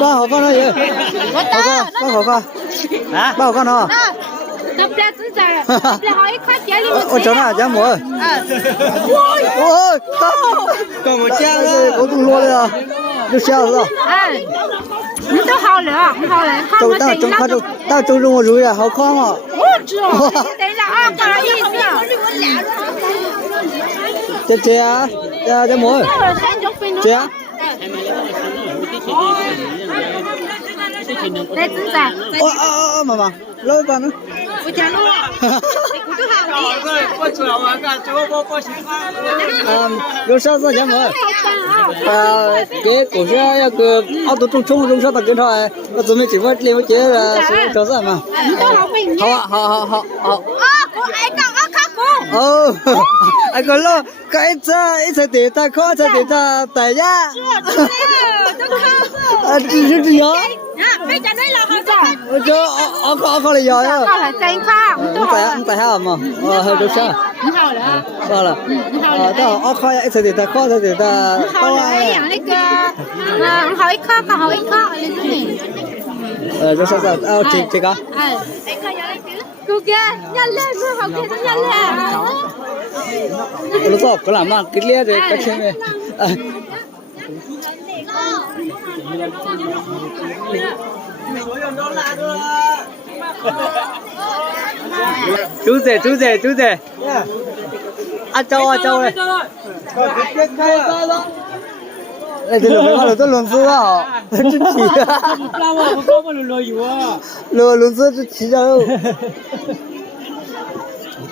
bao hộp con nó vậy bao hộp con hả bao hộp con nó tập ra cứ giờ tập ra hỏi khách chơi đi ôi chỗ nào dám mua ôi còn một cha nữa có tung luôn rồi được sao rồi你都好了，好了，好了，等一下。到中中我如呀，好看啊！我知道，等一下啊，不好意思。姐啊，姐妹，姐啊。来，真在。妈妈，老板呢？不见了。有啥子姐妹？给狗血要个中上的跟上哎，我准备几份连我姐是找啥嘛？好啊，好。啊，我爱讲啊，卡公。哦，哎个咯，一才得他靠才得他大家。这样。啊，没讲对了，好的。我就考了呀。好了，再看，你带下嘛？都上。你好了。好了。到考呀，一才得他靠才得他。好了，哎呀，那个，好一颗，好一颗，这啥子？这个。哎，这个要来吃。cô kia nhanh lên luôn học kia nhanh lên nó có làm mà cái lia rồi cái chuyện này chú rể châu này đây thì lúc đó tôi luồn xưa à chứ chỉ luồn xưa chứ chỉ đâu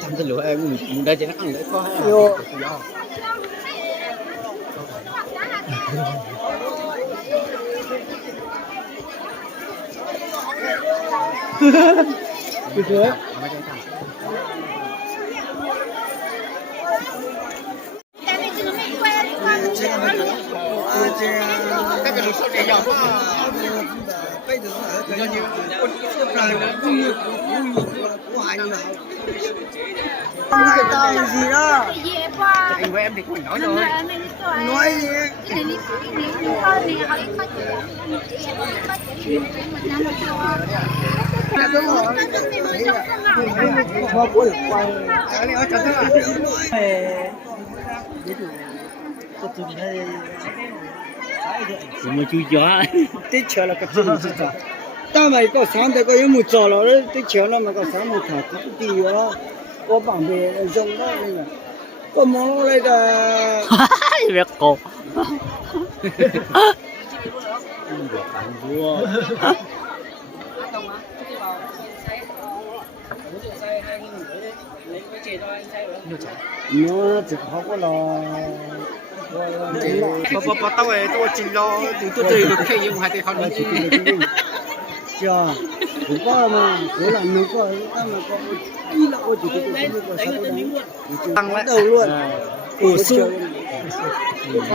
thằng cái lúa em muốn đây chỉ nó ăn đấy khó hay cái gì cái cái số này nhỏ quá bây giờ nó như con này của ai nữa cái tao gì đó anh với em thì cũng nói rồi nói gì什么就叫得吃了个真是的，但嘛个上头个有没找了，得吃了嘛个上头看这地了，我旁边扔到那个，我摸来的，别搞，nó chỉ có cái là bà tao ấy tôi chỉ lo tôi chơi được khi nhưng hai tay không được chưa cũng có mà cũng là nước có mà có ít là ôi chỉ tôi tăng đầu luôn ủa su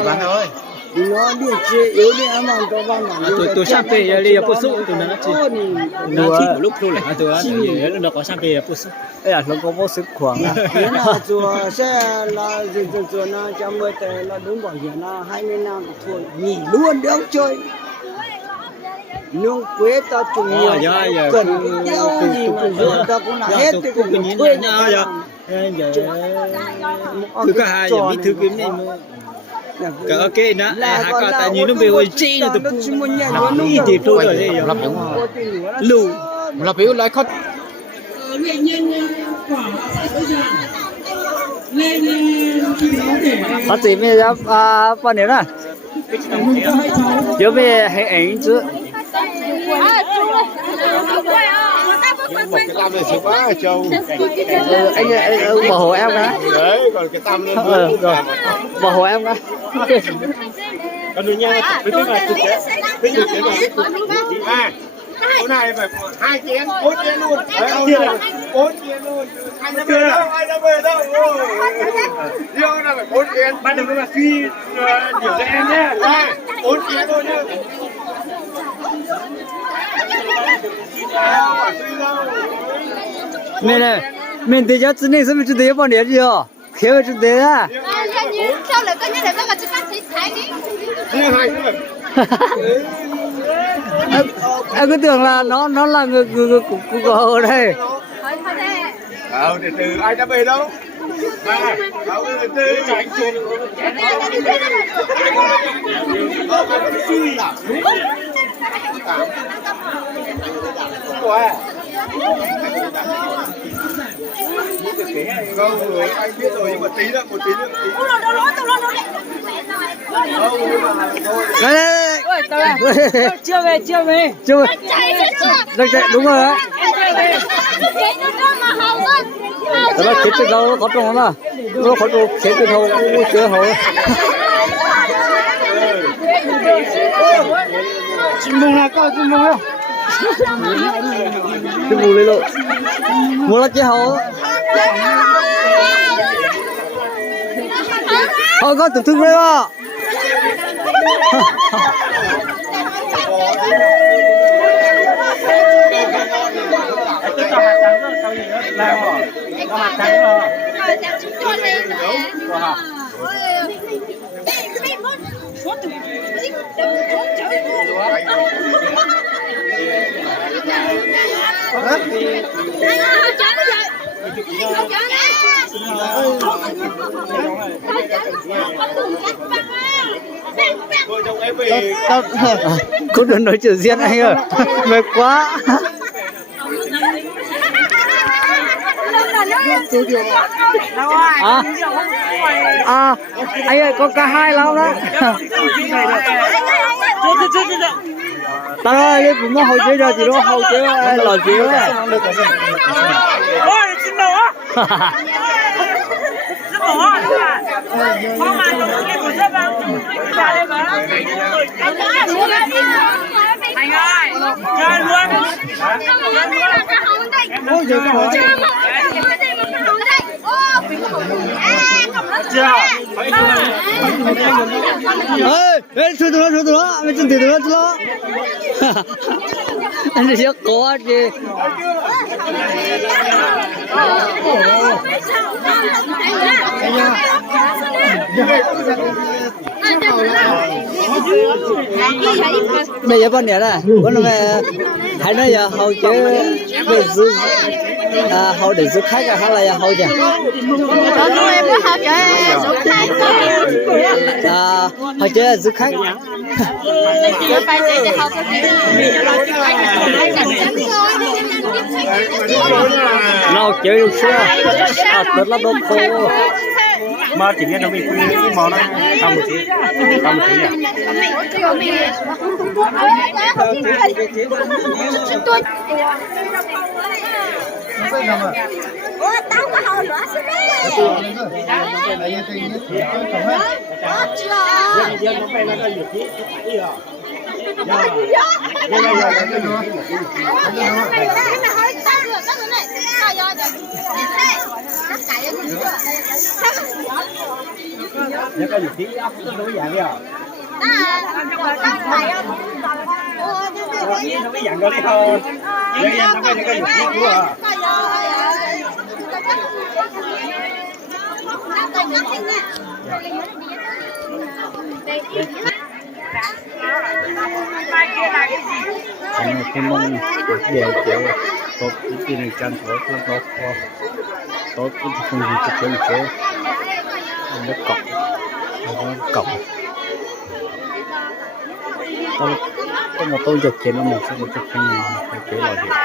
bạn ơi nó đi chơi yếu đi ăn mòn cho bạn mà tôi sang về đi bớt số tôi nói chỉ nó chỉ lúc thôi lại tôi nói nó có sang về bớt số ấy là nó có bớt sức khoảng à nếu là chùa sẽ là chùa nó cho mười tệ là đúng bảo hiểm là 20 năm thôi nghỉ luôn đéo chơi nương quế ta trồng nhiều cần đéo gì mà giờ ta cũng là hết thì cũng thuê nhau rồi cứ cả hai giờ biết thứ kiếm này cả ok đó hai cả tại như nó về hồi chi là tập nó ít thì thôi rồi đây rồi lù là biểu lại khóc bác sĩ bây giờ bao nhiêu nè giờ về hình ảnh chứ một cái tam này sướng quá châu anh bảo hộ em cái đấy còn cái tam lên rồi bảo hộ em cái còn đứa nha với cái này thực tế rồi chỗ này phải 2 chén 4 chén luôn đấy không là 4 chén luôn ai ra về đâu riêng là phải 4 chén ban đầu là suy nhiều cho em nhé 4 chén thôi nhé妹呢？妹在家之内是不是只得要帮点子哦？可以只得啊。跳了个，你那个就把腿抬的。你还是 Em cứ tưởng là nó là người của ở đây. Để từ ai đã về đâu? Từ tránh xuống. Không, anh biết rồi nhưng mà tí nữa, một tí nữa. Đây. Chưa về. Chưa về. Đang chạy đúng rồi đấy. Đó là chết cái đâu có trông nó nó có trông chết cái đâu cũng chưa hồi. Chim bông này coi chim bông đâu. Chim bông lên lộ. Mua là cái hậu. Có tưởng thương đấy à. Tức là hạt trắng rồi, sao gì nữa? Làm hả? Có hạt trắng rồi. Cô đừng nói chuyện riêng anh ơi, mệt quá. Anh ơi có cả hai lắm đó. Tao ơi đi cũng hồi chơi rồi thì nó hồi chơi lò chiếu ấy. Ôi xin lỗi á. Xin lỗi đúng à. Không mà nó cái của rất là vào đây mà. Anh ơi, chơi luôn. Ôi giờ cái hỏi. Ê, chơi tụi nó, mày chơi tụi nó. Anh đi giấc có gì. Bây giờ con nhớ này, con về hay nói giờ hậu chế về giữ hậu để giữ khách hay là hậu gì? Con em có hậu chế giữ khách. Hậu chế giữ khách. Nào chơi được chưa? Rất là đông khô. Mà chỉ nghe nó bị cái món này tao một tí nhỉ. Ủa tao có hồi nữa xin Nhớ cái gì tí áp nó cái dạng đi à? Nó cái dạng đó đi thôi. Nhớ nó cái gì tí của à? Anh này cái mông đều kiểu tốt cái này chân tốt lắm tốt cái không gì cho cái chế nó cọc có một tôi giật chế nó một số giật cái này phải chế là gì lỗi.